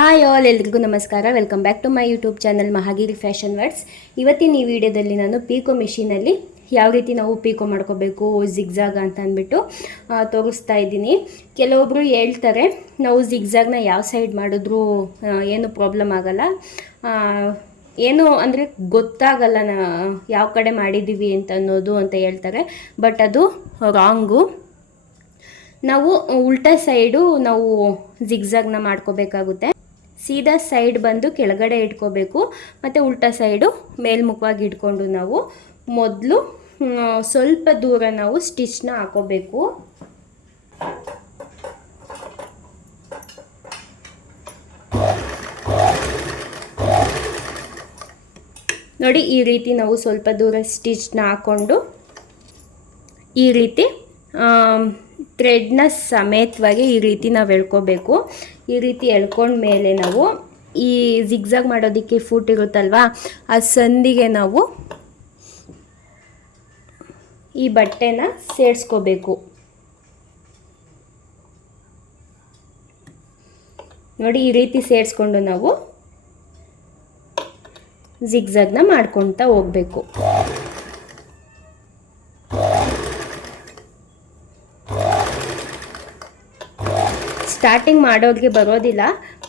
Hi all ಎಲ್ರಿಗೂ ನಮಸ್ಕಾರ. Welcome back to my YouTube channel Mahagiri fashion words ಇವತ್ತಿನ ಈ ವಿಡಿಯೋದಲ್ಲಿ ನಾನು ಪೀಕೋ ಮಿಷಿನಲ್ಲಿ ಯಾವ ರೀತಿ ನಾವು ಪೀಕೋ ಮಾಡ್ಕೋಬೇಕು ಜಿಗ್ಜಾಗ್ ಅಂತ ಅಂದ್ಬಿಟ್ಟು ತೋರಿಸ್ತಾ ಇದ್ದೀನಿ. ಕೆಲವೊಬ್ಬರು ಹೇಳ್ತಾರೆ, ನಾವು ಜಿಗ್ಜಾಗ್ನ ಯಾವ ಸೈಡ್ ಮಾಡಿದ್ರೂ ಏನು ಪ್ರಾಬ್ಲಮ್ ಆಗಲ್ಲ. ಏನು ಅಂದರೆ ಗೊತ್ತಾಗಲ್ಲ ನಾ, ಯಾವ ಕಡೆ ಮಾಡಿದ್ದೀವಿ ಅಂತ ಅನ್ನೋದು ಅಂತ ಹೇಳ್ತಾರೆ. ಬಟ್ ಅದು ರಾಂಗು ನಾವು ಉಲ್ಟಾ ಸೈಡು ನಾವು ಜಿಗ್ಜಾಗ್ನ ಮಾಡ್ಕೋಬೇಕಾಗುತ್ತೆ. ಸೀದಾ ಸೈಡ್ ಬಂದು ಕೆಳಗಡೆ ಇಟ್ಕೋಬೇಕು. ಮತ್ತು ಉಲ್ಟಾ ಸೈಡು ಮೇಲ್ಮುಖವಾಗಿ ಇಟ್ಕೊಂಡು ನಾವು ಮೊದಲು ಸ್ವಲ್ಪ ದೂರ ನಾವು ಸ್ಟಿಚ್ನ ಹಾಕೋಬೇಕು. ನೋಡಿ, ಈ ರೀತಿ ನಾವು ಸ್ವಲ್ಪ ದೂರ ಸ್ಟಿಚ್ನ ಹಾಕ್ಕೊಂಡು ಈ ರೀತಿ ಥ್ರೆಡ್ನ ಸಮೇತವಾಗಿ ಈ ರೀತಿ ನಾವು ಎಳ್ಕೋಬೇಕು. ಈ ರೀತಿ ಎಳ್ಕೊಂಡ್ಮೇಲೆ ನಾವು ಈ ಜಿಗ್ಝಾಗ್ ಮಾಡೋದಕ್ಕೆ ಫೂಟ್ ಇರುತ್ತಲ್ವಾ, ಆ ಸಂದಿಗೆ ನಾವು ಈ ಬಟ್ಟೆನ ಸೇರಿಸ್ಕೋಬೇಕು. ನೋಡಿ ಈ ರೀತಿ ಸೇರಿಸ್ಕೊಂಡು ನಾವು ಜಿಗ್ಜಾಗ್ನ ಮಾಡ್ಕೊತಾ ಹೋಗಬೇಕು. ಸ್ಟಾರ್ಟಿಂಗ್ ಮಾಡೋರಿಗೆ ಬರೋದಿಲ್ಲ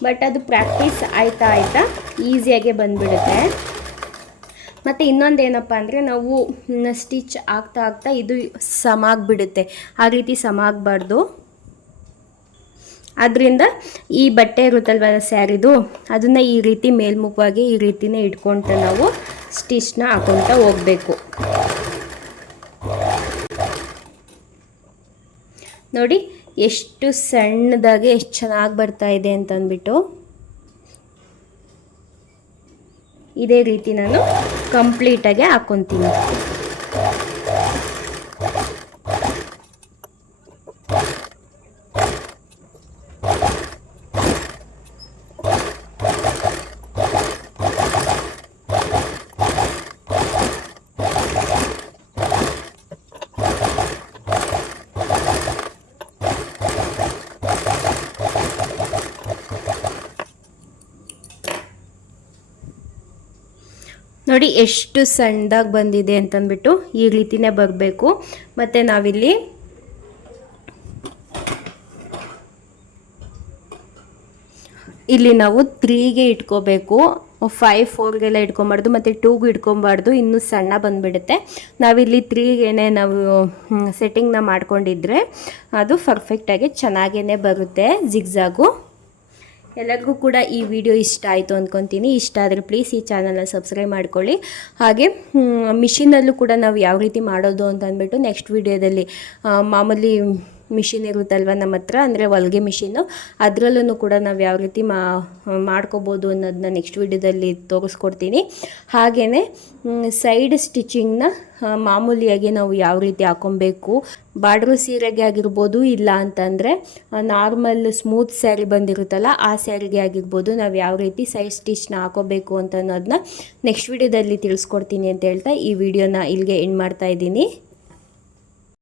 ಬಟ್ ಅದು ಪ್ರಾಕ್ಟೀಸ್ ಆಯ್ತಾ ಆಯ್ತಾ ಈಸಿಯಾಗೆ ಬಂದ್ಬಿಡುತ್ತೆ. ಮತ್ತು ಇನ್ನೊಂದು ಏನಪ್ಪ ಅಂದರೆ ನಾವು ಸ್ಟಿಚ್ ಆಗ್ತಾ ಆಗ್ತಾ ಇದು ಸಮ ಆಗಿಬಿಡುತ್ತೆ ಆ ರೀತಿ ಸಮ ಆಗಬಾರ್ದು ಅದರಿಂದ ಈ ಬಟ್ಟೆ ಇರುತ್ತಲ್ವ ಸ್ಯಾರಿದು, ಅದನ್ನು ಈ ರೀತಿ ಮೇಲ್ಮುಖವಾಗಿ ಈ ರೀತಿನೇ ಇಟ್ಕೊತ ನಾವು ಸ್ಟಿಚ್ನ ಹಾಕೊಳ್ತಾ ಹೋಗಬೇಕು. ನೋಡಿ ಎಷ್ಟು ಸಣ್ಣದಾಗಿ ಎಷ್ಟು ಚೆನ್ನಾಗಿ ಬರ್ತಾ ಇದೆ ಅಂತಂದ್ಬಿಟ್ಟು ಇದೇ ರೀತಿ ನಾನು ಕಂಪ್ಲೀಟಾಗಿ ಹಾಕ್ಕೊತೀನಿ ನೋಡಿ ಎಷ್ಟು ಸಣ್ಣದಾಗಿ ಬಂದಿದೆ ಅಂತಂದ್ಬಿಟ್ಟು ಈ ರೀತಿನೇ ಬರಬೇಕು. ಮತ್ತು ನಾವಿಲ್ಲಿ ಇಲ್ಲಿ ನಾವು ತ್ರೀಗೆ ಇಟ್ಕೋಬೇಕು. ಫೈವ್, ಫೋರ್ಗೆಲ್ಲ ಇಟ್ಕೊಬಾರ್ದು, ಮತ್ತು ಟೂಗೆ ಇಟ್ಕೊಬಾರ್ದು. ಇನ್ನೂ ಸಣ್ಣ ಬಂದುಬಿಡುತ್ತೆ. ನಾವಿಲ್ಲಿ ತ್ರೀಗೇನೆ ನಾವು ಸೆಟ್ಟಿಂಗ್ನ ಮಾಡ್ಕೊಂಡಿದ್ರೆ ಅದು ಪರ್ಫೆಕ್ಟಾಗಿ ಚೆನ್ನಾಗೇ ಬರುತ್ತೆ ಜಿಗ್ಜಾಗು ಎಲ್ಲರಿಗೂ ಕೂಡ ಈ ವಿಡಿಯೋ ಇಷ್ಟ ಆಯಿತು ಅಂದ್ಕೊತೀನಿ ಇಷ್ಟ ಆದರೆ ಪ್ಲೀಸ್ ಈ ಚಾನಲ್ನ ಸಬ್ಸ್ಕ್ರೈಬ್ ಮಾಡ್ಕೊಳ್ಳಿ. ಹಾಗೆ ಮಿಷಿನಲ್ಲೂ ಕೂಡ ನಾವು ಯಾವ ರೀತಿ ಮಾಡೋದು ಅಂತ ಅಂದ್ಬಿಟ್ಟು ನೆಕ್ಸ್ಟ್ ವಿಡಿಯೋದಲ್ಲಿ ಮಾಮೂಲಿ ಮಿಷಿನ್ ಇರುತ್ತಲ್ವ ನಮ್ಮ ಹತ್ರ, ಅಂದರೆ ಹೊಲಿಗೆ ಮಿಷಿನ್ನು ಅದರಲ್ಲೂ ಕೂಡ ನಾವು ಯಾವ ರೀತಿ ಮಾ, ಮಾಡ್ಕೋಬೋದು ಅನ್ನೋದನ್ನ ನೆಕ್ಸ್ಟ್ ವಿಡಿಯೋದಲ್ಲಿ ತೋರಿಸ್ಕೊಡ್ತೀನಿ. ಹಾಗೆಯೇ ಸೈಡ್ ಸ್ಟಿಚಿಂಗ್ನ ಮಾಮೂಲಿಯಾಗಿ ನಾವು ಯಾವ ರೀತಿ ಹಾಕೊಬೇಕು ಬಾರ್ಡ್ರು ಸೀರೆಗೆ ಆಗಿರ್ಬೋದು ಇಲ್ಲ ಅಂತಂದರೆ ನಾರ್ಮಲ್ ಸ್ಮೂತ್ ಸ್ಯಾರಿ ಬಂದಿರುತ್ತಲ್ಲ, ಆ ಸ್ಯಾರಿಗೆ ಆಗಿರ್ಬೋದು ನಾವು ಯಾವ ರೀತಿ ಸೈಡ್ ಸ್ಟಿಚ್ನ ಹಾಕೋಬೇಕು ಅಂತ ಅನ್ನೋದನ್ನ ನೆಕ್ಸ್ಟ್ ವಿಡಿಯೋದಲ್ಲಿ ತಿಳಿಸ್ಕೊಡ್ತೀನಿ ಅಂತ ಹೇಳ್ತಾ ಈ ವಿಡಿಯೋನ ಇಲ್ಲಿಗೆ ಎಂಡ್ ಮಾಡ್ತಾ ಇದ್ದೀನಿ.